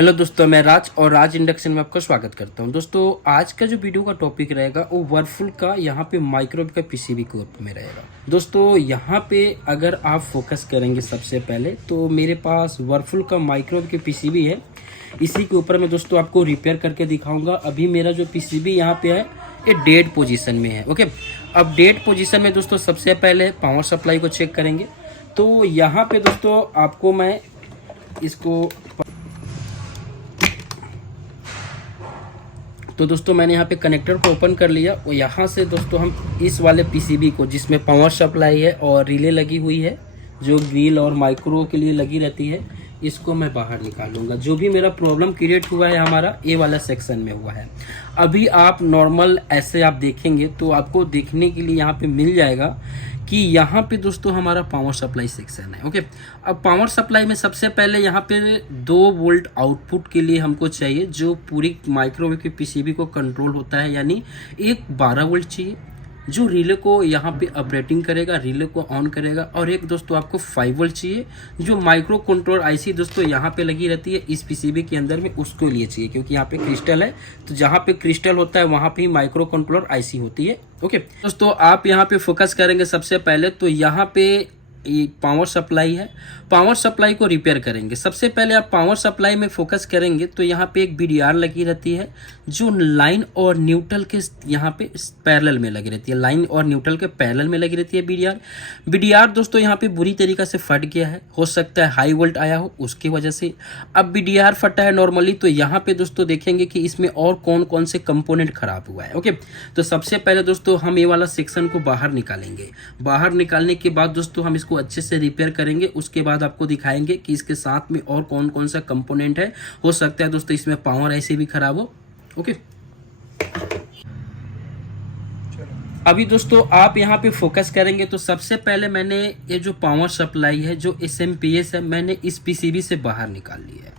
Hello दोस्तों, मैं राज और राज इंडक्शन में आपका स्वागत करता हूं। दोस्तों, आज का जो वीडियो का टॉपिक रहेगा वो वर्लपूल का यहाँ पे माइक्रोवेव का पीसीबी के ऊपर में रहेगा। दोस्तों, यहाँ पे अगर आप फोकस करेंगे सबसे पहले तो मेरे पास वर्लपूल का माइक्रोवेव के पीसीबी है। इसी के ऊपर मैं दोस्तों आपको रिपेयर करके दिखाऊंगा। अभी मेरा जो पीसीबी यहाँ पे है ये डेड पोजीशन में है। ओके, अब डेड पोजीशन में दोस्तों सबसे पहले पावर सप्लाई को चेक करेंगे। तो यहाँ पे दोस्तों आपको मैं इसको तो दोस्तों मैंने यहाँ पे कनेक्टर को ओपन कर लिया और यहाँ से दोस्तों हम इस वाले पीसीबी को, जिसमें पावर सप्लाई है और रिले लगी हुई है जो ग्रिल और माइक्रो के लिए लगी रहती है, इसको मैं बाहर निकालूंगा। जो भी मेरा प्रॉब्लम क्रिएट हुआ है हमारा ये वाला सेक्शन में हुआ है। अभी आप नॉर्मल ऐसे आप देखेंगे तो आपको देखने के लिए यहाँ पे मिल जाएगा कि यहाँ पे दोस्तों हमारा पावर सप्लाई सेक्शन है। ओके, अब पावर सप्लाई में सबसे पहले यहाँ पे 2 वोल्ट आउटपुट के लिए हमको चाहिए, जो पूरी माइक्रोवेव के पीसीबी को कंट्रोल होता है। यानी एक 12 वोल्ट चाहिए जो रिले को यहाँ पे ऑपरेटिंग करेगा, रिले को ऑन करेगा, और एक दोस्तों आपको 5 वोल्ट चाहिए जो माइक्रो कंट्रोल आईसी दोस्तों यहाँ पे लगी रहती है इस पीसीबी के अंदर में, उसको लिए चाहिए। क्योंकि यहाँ पे क्रिस्टल है, तो जहाँ पे क्रिस्टल होता है वहाँ पे ही माइक्रो कंट्रोलर आईसी होती है। ओके दोस्तों, आप यहाँ पे फोकस करेंगे सबसे पहले तो यहाँ पे ये पावर सप्लाई है। पावर सप्लाई को रिपेयर करेंगे। सबसे पहले आप पावर सप्लाई में फोकस करेंगे तो यहाँ पे एक बीडीआर लगी रहती है जो लाइन और न्यूट्रल के यहाँ पे पैरेलल में लगी रहती है। लाइन और न्यूट्रल के पैरेलल में लगी रहती है बीडीआर दोस्तों यहाँ पे बुरी तरीके से फट गया है। हो सकता है हाई वोल्ट आया हो उसकी वजह से। अब बीडीआर फटा है नॉर्मली, तो यहाँ पे दोस्तों देखेंगे कि इसमें और कौन कौन से कंपोनेंट खराब हुआ है। ओके, तो सबसे पहले दोस्तों हम ये वाला सेक्शन को बाहर निकालेंगे। बाहर निकालने के बाद दोस्तों हम इसको अच्छे से रिपेयर करेंगे। उसके बाद आपको दिखाएंगे कि इसके साथ में और कौन कौन सा कंपोनेंट है। हो सकता है दोस्तों इसमें पावर ऐसे भी खराब हो। ओके, अभी दोस्तों आप यहाँ पे फोकस करेंगे तो सबसे पहले मैंने ये जो पावर सप्लाई है जो एसएमपीएस है मैंने इस पीसीबी से बाहर निकाल लिया है।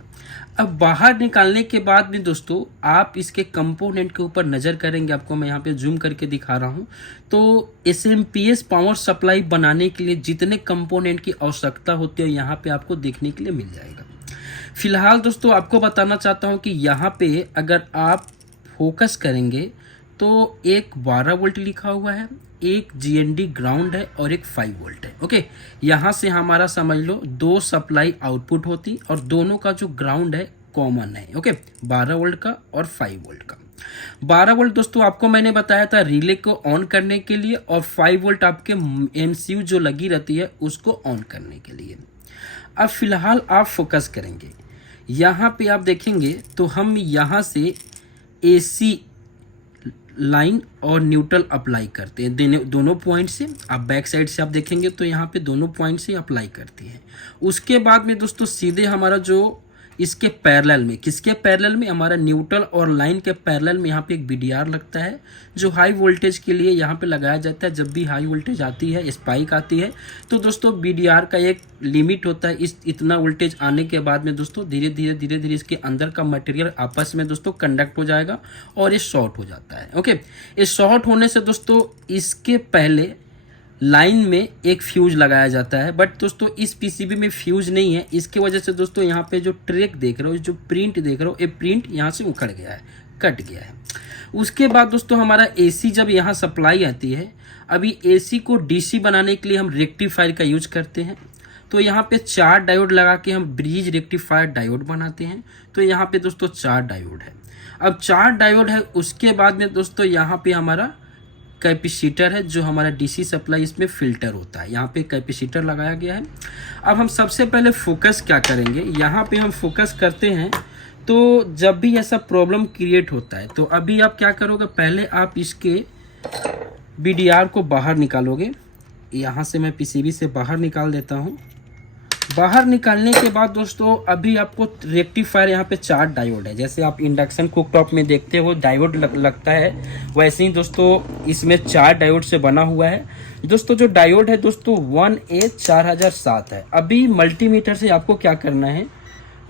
अब बाहर निकालने के बाद भी दोस्तों आप इसके कंपोनेंट के ऊपर नज़र करेंगे। आपको मैं यहाँ पे जूम करके दिखा रहा हूँ। तो एसएमपीएस पावर सप्लाई बनाने के लिए जितने कंपोनेंट की आवश्यकता होती है यहाँ पे आपको देखने के लिए मिल जाएगा। फिलहाल दोस्तों आपको बताना चाहता हूँ कि यहाँ पे अगर आप फोकस करेंगे तो एक 12 वोल्ट लिखा हुआ है, एक जीएनडी ग्राउंड है और एक 5 वोल्ट है। ओके, यहाँ से हमारा समझ लो 2 सप्लाई आउटपुट होती और दोनों का जो ग्राउंड है कॉमन है। ओके, 12 वोल्ट का और 5 वोल्ट का। 12 वोल्ट दोस्तों आपको मैंने बताया था रिले को ऑन करने के लिए, और 5 वोल्ट आपके एमसीयू जो लगी रहती है उसको ऑन करने के लिए। अब फिलहाल आप फोकस करेंगे, यहाँ पे आप देखेंगे तो हम यहाँ से एसी लाइन और न्यूट्रल अप्लाई करते हैं दोनों पॉइंट से। आप बैक साइड से आप देखेंगे तो यहाँ पे दोनों पॉइंट से अप्लाई करते हैं। उसके बाद में दोस्तों सीधे हमारा जो इसके पैरेलल में, किसके पैरेलल में, हमारा न्यूट्रल और लाइन के पैरेलल में यहाँ पे एक बीडीआर लगता है जो हाई वोल्टेज के लिए यहाँ पे लगाया जाता है। जब भी हाई वोल्टेज आती है, स्पाइक आती है, तो दोस्तों बीडीआर का एक लिमिट होता है। इतना वोल्टेज आने के बाद में दोस्तों धीरे धीरे इसके अंदर का मटेरियल आपस में दोस्तों कंडक्ट हो जाएगा और ये शॉर्ट हो जाता है। ओके, ये शॉर्ट होने से दोस्तों इसके पहले लाइन में एक फ्यूज लगाया जाता है, बट दोस्तों इस पीसीबी में फ्यूज नहीं है। इसके वजह से दोस्तों यहाँ पे जो ट्रैक देख रहे हो, जो प्रिंट देख रहे हो, ये प्रिंट यहाँ से उखड़ गया है, कट गया है। उसके बाद दोस्तों हमारा एसी जब यहाँ सप्लाई आती है, अभी एसी को डीसी बनाने के लिए हम रेक्टिफायर का यूज करते हैं। तो यहाँ पे 4 डायोड लगा के हम ब्रिज रेक्टिफायर डायोड बनाते हैं। तो यहाँ पे दोस्तों 4 डायोड है। अब 4 डायोड है, उसके बाद में दोस्तों यहाँ पे हमारा कैपेसिटर है जो हमारा डीसी सप्लाई इसमें फिल्टर होता है। यहाँ पे कैपेसिटर लगाया गया है। अब हम सबसे पहले फोकस क्या करेंगे, यहाँ पे हम फोकस करते हैं तो जब भी ऐसा प्रॉब्लम क्रिएट होता है तो अभी आप क्या करोगे, पहले आप इसके बीडीआर को बाहर निकालोगे। यहाँ से मैं पीसीबी से बाहर निकाल देता हूँ। बाहर निकालने के बाद दोस्तों अभी आपको रेक्टिफायर, यहाँ पे 4 डायोड है। जैसे आप इंडक्शन कुकटॉप में देखते हो डायोड लगता है, वैसे ही दोस्तों इसमें 4 डायोड से बना हुआ है। दोस्तों जो डायोड है दोस्तों 1A4007 है। अभी मल्टीमीटर से आपको क्या करना है,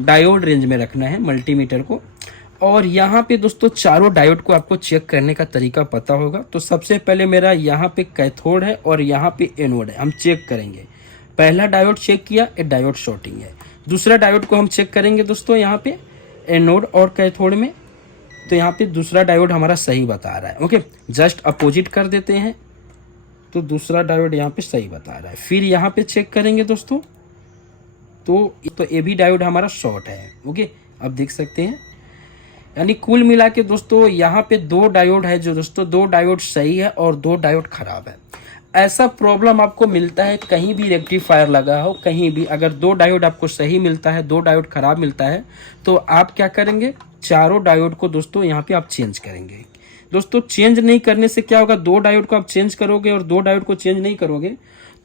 डायोड रेंज में रखना है मल्टीमीटर को, और यहाँ पे दोस्तों चारों डायोड को आपको चेक करने का तरीका पता होगा। तो सबसे पहले मेरा यहाँ पे कैथोड है और यहाँ पे एनोड है, हम चेक करेंगे। पहला डायोड चेक किया, ये डायोड शॉर्टिंग है। दूसरा डायोड को हम चेक करेंगे दोस्तों, यहाँ पे एनोड और कैथोड में, तो यहाँ पे दूसरा डायोड हमारा सही बता रहा है। ओके, जस्ट अपोजिट कर देते हैं तो दूसरा डायोड यहाँ पे सही बता रहा है। फिर यहाँ पे चेक करेंगे दोस्तों, तो ये भी डायोड हमारा शॉर्ट है। ओके, अब देख सकते हैं, यानी कुल मिला के दोस्तों यहाँ पे 2 डायोड है जो दोस्तों 2 डायोड सही है और 2 डायोड खराब है। ऐसा प्रॉब्लम आपको मिलता है कहीं भी रेक्टिफायर लगा हो, कहीं भी अगर 2 डायोड आपको सही मिलता है, 2 डायोड खराब मिलता है, तो आप क्या करेंगे, चारों डायोड को दोस्तों यहाँ पे आप चेंज करेंगे। दोस्तों चेंज नहीं करने से क्या होगा, 2 डायोड को आप चेंज करोगे और 2 डायोड को चेंज नहीं करोगे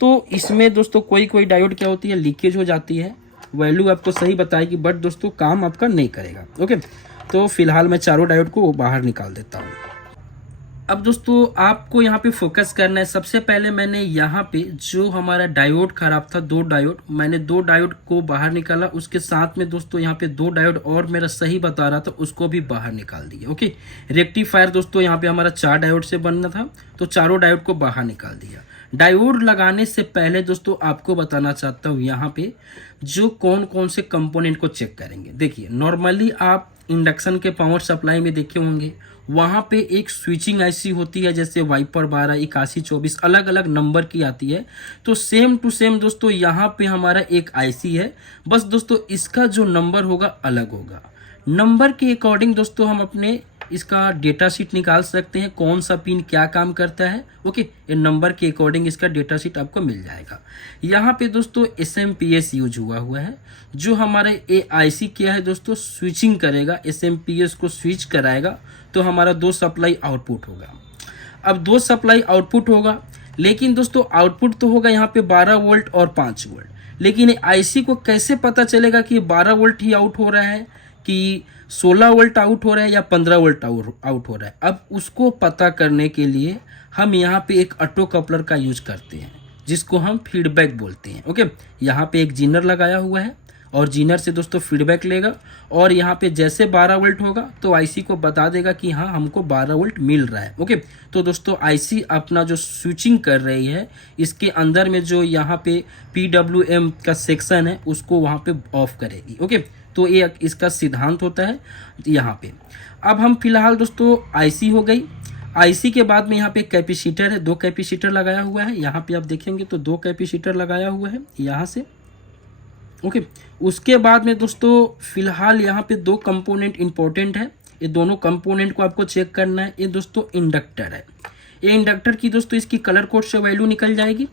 तो इसमें दोस्तों कोई डायोड क्या होती है, लीकेज हो जाती है, वैल्यू आपको सही बताएगी बट दोस्तों काम आपका नहीं करेगा। ओके, तो फिलहाल मैं चारों डायोड को बाहर निकाल देता हूँ। अब दोस्तों आपको यहाँ पे फोकस करना है। सबसे पहले मैंने यहाँ पे जो हमारा डायोड खराब था, 2 डायोड, मैंने 2 डायोड को बाहर निकाला। उसके साथ में दोस्तों यहाँ पे 2 डायोड और मेरा सही बता रहा था, उसको भी बाहर निकाल दिया। ओके, रेक्टिफायर दोस्तों यहाँ पे हमारा 4 डायोड से बनना था, तो चारों डायोड को बाहर निकाल दिया। डायोड लगाने से पहले दोस्तों आपको बताना चाहता हूँ यहाँ पे जो कौन कौन से कंपोनेंट को चेक करेंगे। देखिए, नॉर्मली आप इंडक्शन के पावर सप्लाई में देखे होंगे, वहाँ पे एक स्विचिंग आईसी होती है, जैसे वाइपर 12, 8124 अलग अलग नंबर की आती है। तो सेम टू सेम दोस्तों यहाँ पे हमारा एक आईसी है, बस दोस्तों इसका जो नंबर होगा अलग होगा। नंबर के अकॉर्डिंग दोस्तों हम अपने इसका डेटा शीट निकाल सकते हैं, कौन सा पिन क्या काम करता है। ओके, ये नंबर के अकॉर्डिंग इसका डेटा शीट आपको मिल जाएगा। यहाँ पे दोस्तों SMPS यूज हुआ है, जो हमारे AIC क्या है दोस्तों, स्विचिंग करेगा, SMPS को स्विच कराएगा तो हमारा 2 सप्लाई आउटपुट होगा। अब 2 सप्लाई आउटपुट होगा, लेकिन दोस्तों आउटपुट तो होगा यहाँ पे 12 वोल्ट और 5 वोल्ट, लेकिन आईसी को कैसे पता चलेगा कि 12 वोल्ट ही आउट हो रहा है कि 16 वोल्ट आउट हो रहा है या 15 वोल्ट आउट हो रहा है। अब उसको पता करने के लिए हम यहाँ पे एक ऑटो कपलर का यूज करते हैं, जिसको हम फीडबैक बोलते हैं। ओके, यहाँ पे एक जीनर लगाया हुआ है और जीनर से दोस्तों फीडबैक लेगा, और यहाँ पे जैसे 12 वोल्ट होगा तो आईसी को बता देगा कि हाँ हमको 12 वोल्ट मिल रहा है। ओके, तो दोस्तों आईसी अपना जो स्विचिंग कर रही है, इसके अंदर में जो यहाँ पे PWM का सेक्शन है उसको वहाँ पे ऑफ करेगी। ओके, तो ये इसका सिद्धांत होता है यहाँ पे। अब हम फिलहाल दोस्तों आईसी हो गई, आईसी के बाद में यहाँ पे कैपेसिटर है, 2 कैपेसिटर लगाया हुआ है। यहाँ पे आप देखेंगे तो 2 कैपेसिटर लगाया हुआ है यहाँ से। ओके, उसके बाद में दोस्तों फिलहाल यहाँ पे 2 कंपोनेंट इंपॉर्टेंट है, ये दोनों कंपोनेंट को आपको चेक करना है। ये दोस्तों इंडक्टर है, ये इंडक्टर की दोस्तों इसकी कलर कोड से वैल्यू निकल जाएगी,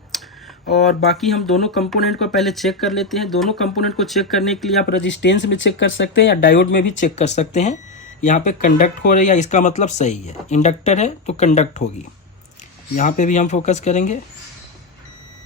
और बाकी हम दोनों कंपोनेंट को पहले चेक कर लेते हैं। दोनों कंपोनेंट को चेक करने के लिए आप रेजिस्टेंस में चेक कर सकते हैं या डायोड में भी चेक कर सकते हैं। यहाँ पे कंडक्ट हो रही है, इसका मतलब सही है, इंडक्टर है तो कंडक्ट होगी। यहाँ पे भी हम फोकस करेंगे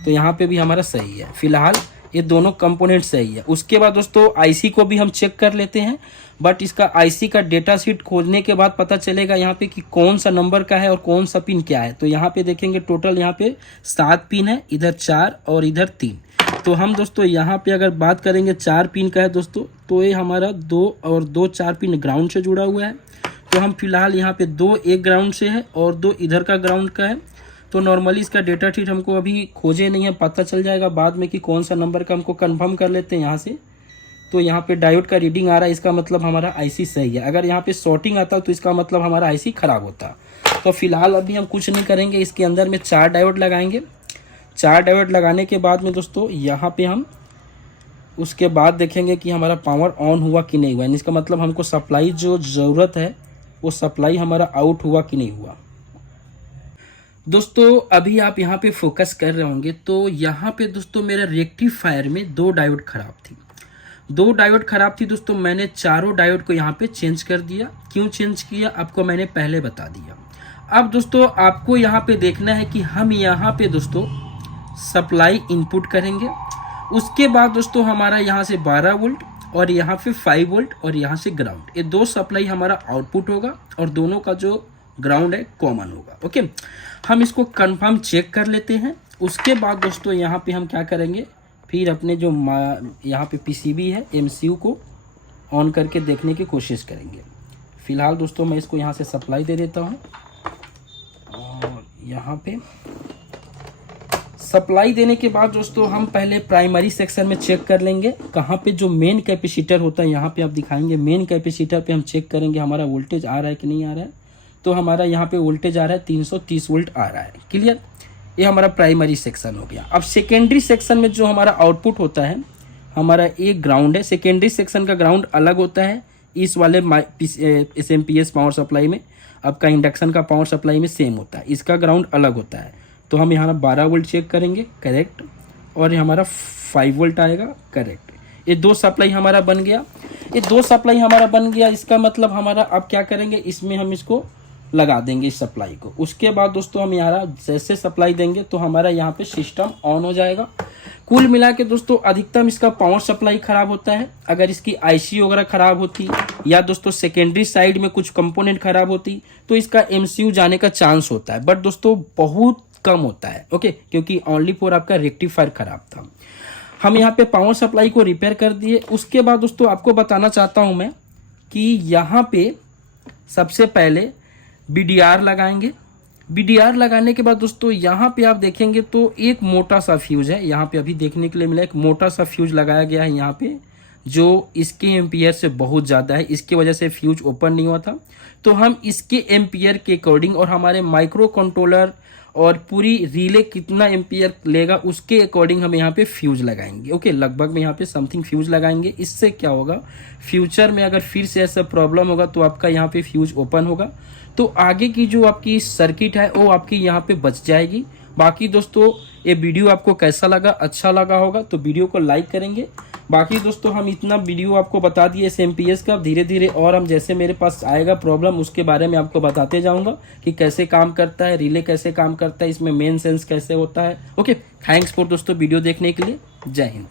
तो यहाँ पे भी हमारा सही है। फिलहाल ये दोनों कंपोनेंट सही है। उसके बाद दोस्तों आईसी को भी हम चेक कर लेते हैं, बट इसका आईसी का डेटा शीट खोजने के बाद पता चलेगा यहाँ पे कि कौन सा नंबर का है और कौन सा पिन क्या है। तो यहाँ पे देखेंगे टोटल यहाँ पे 7 पिन है, इधर 4 और इधर 3। तो हम दोस्तों यहाँ पे अगर बात करेंगे 4 पिन का है दोस्तों, तो ये हमारा 2 और 2 4 पिन ग्राउंड से जुड़ा हुआ है। तो हम फिलहाल यहाँ पे 2 एक ग्राउंड से है और 2 इधर का ग्राउंड का है। तो नॉर्मली इसका डेटा शीट हमको अभी खोजे नहीं है, पता चल जाएगा बाद में कि कौन सा नंबर का। हमको कंफर्म कर लेते हैं यहाँ से। तो यहाँ पे डायोड का रीडिंग आ रहा है, इसका मतलब हमारा आईसी सही है। अगर यहाँ पे शॉर्टिंग आता तो इसका मतलब हमारा आईसी खराब होता। तो फिलहाल अभी हम कुछ नहीं करेंगे, इसके अंदर में 4 डायोड लगाएंगे। 4 डायोड लगाने के बाद में दोस्तों यहाँ पे हम उसके बाद देखेंगे कि हमारा पावर ऑन हुआ कि नहीं हुआ, यानी इसका मतलब हमको सप्लाई जो ज़रूरत है वो सप्लाई हमारा आउट हुआ कि नहीं हुआ। दोस्तों अभी आप यहाँ पे फोकस कर रहे होंगे, तो यहाँ पे दोस्तों मेरा रेक्टिफायर में 2 डायोड खराब थी। 2 डायोड खराब थी दोस्तों, मैंने चारों डायोड को यहाँ पे चेंज कर दिया। क्यों चेंज किया आपको मैंने पहले बता दिया। अब दोस्तों आपको यहाँ पे देखना है कि हम यहाँ पे दोस्तों सप्लाई इनपुट करेंगे। उसके बाद दोस्तों हमारा यहाँ से 12 वोल्ट और यहाँ पे 5 वोल्ट और यहाँ से ग्राउंड, ये 2 सप्लाई हमारा आउटपुट होगा और दोनों का जो ग्राउंड है कॉमन होगा। ओके, हम इसको कंफर्म चेक कर लेते हैं। उसके बाद दोस्तों यहाँ पे हम क्या करेंगे, फिर अपने जो यहाँ पे पीसीबी है एमसीयू को ऑन करके देखने की कोशिश करेंगे। फिलहाल दोस्तों मैं इसको यहाँ से सप्लाई दे देता हूँ और यहाँ पे सप्लाई देने के बाद दोस्तों हम पहले प्राइमरी सेक्शन में चेक कर लेंगे कहाँ पे जो मेन कैपेसिटर होता है, यहाँ पे आप दिखाएंगे मेन कैपेसिटर पे हम चेक करेंगे हमारा वोल्टेज आ रहा है कि नहीं आ रहा है। तो हमारा यहाँ पे वोल्टेज आ रहा है 330 वोल्ट आ रहा है। क्लियर, ये हमारा प्राइमरी सेक्शन हो गया। अब सेकेंडरी सेक्शन में जो हमारा आउटपुट होता है, हमारा एक ग्राउंड है। सेकेंडरी सेक्शन का ग्राउंड अलग होता है इस वाले SMPS पावर सप्लाई में। आपका इंडक्शन का पावर सप्लाई में सेम होता है, इसका ग्राउंड अलग होता है। तो हम यहाँ 12 वोल्ट चेक करेंगे, करेक्ट, और हमारा 5 वोल्ट आएगा, करेक्ट। ये दो सप्लाई हमारा बन गया, ये दो सप्लाई हमारा बन गया। इसका मतलब हमारा अब क्या करेंगे, इसमें हम इसको लगा देंगे इस सप्लाई को। उसके बाद दोस्तों हम यहाँ जैसे सप्लाई देंगे तो हमारा यहाँ पे सिस्टम ऑन हो जाएगा। कुल मिला के दोस्तों अधिकतम इसका पावर सप्लाई खराब होता है अगर इसकी IC वगैरह खराब होती, या दोस्तों सेकेंडरी साइड में कुछ कंपोनेंट खराब होती तो इसका MCU जाने का चांस होता है, बट दोस्तों बहुत कम होता है। ओके, क्योंकि ओनली फॉर आपका रेक्टिफायर खराब था। हम यहाँ पे पावर सप्लाई को रिपेयर कर दिए। उसके बाद दोस्तों आपको बताना चाहता हूँ मैं कि यहाँ पे सबसे पहले BDR लगाएंगे। BDR लगाने के बाद दोस्तों यहाँ पे आप देखेंगे तो एक मोटा सा फ्यूज है, यहाँ पे अभी देखने के लिए मिला, एक मोटा सा फ्यूज लगाया गया है यहाँ पे, जो इसके एम्पियर से बहुत ज़्यादा है, इसकी वजह से फ्यूज ओपन नहीं हुआ था। तो हम इसके एम्पियर के अकॉर्डिंग और हमारे माइक्रो कंट्रोलर और पूरी रिले कितना एम्पियर लेगा उसके अकॉर्डिंग हम यहाँ पे फ्यूज लगाएंगे। ओके, लगभग में यहाँ पे समथिंग फ्यूज लगाएंगे। इससे क्या होगा, फ्यूचर में अगर फिर से ऐसा प्रॉब्लम होगा तो आपका यहाँ पे फ्यूज ओपन होगा, तो आगे की जो आपकी सर्किट है वो आपकी यहाँ पे बच जाएगी। बाकी दोस्तों ये वीडियो आपको कैसा लगा, अच्छा लगा होगा तो वीडियो को लाइक करेंगे। बाकी दोस्तों हम इतना वीडियो आपको बता दिए SMPS का, धीरे धीरे और हम जैसे मेरे पास आएगा प्रॉब्लम उसके बारे में आपको बताते जाऊंगा कि कैसे काम करता है, रिले कैसे काम करता है, इसमें मेन सेंस कैसे होता है। ओके, थैंक्स फॉर दोस्तों वीडियो देखने के लिए। जय हिंद।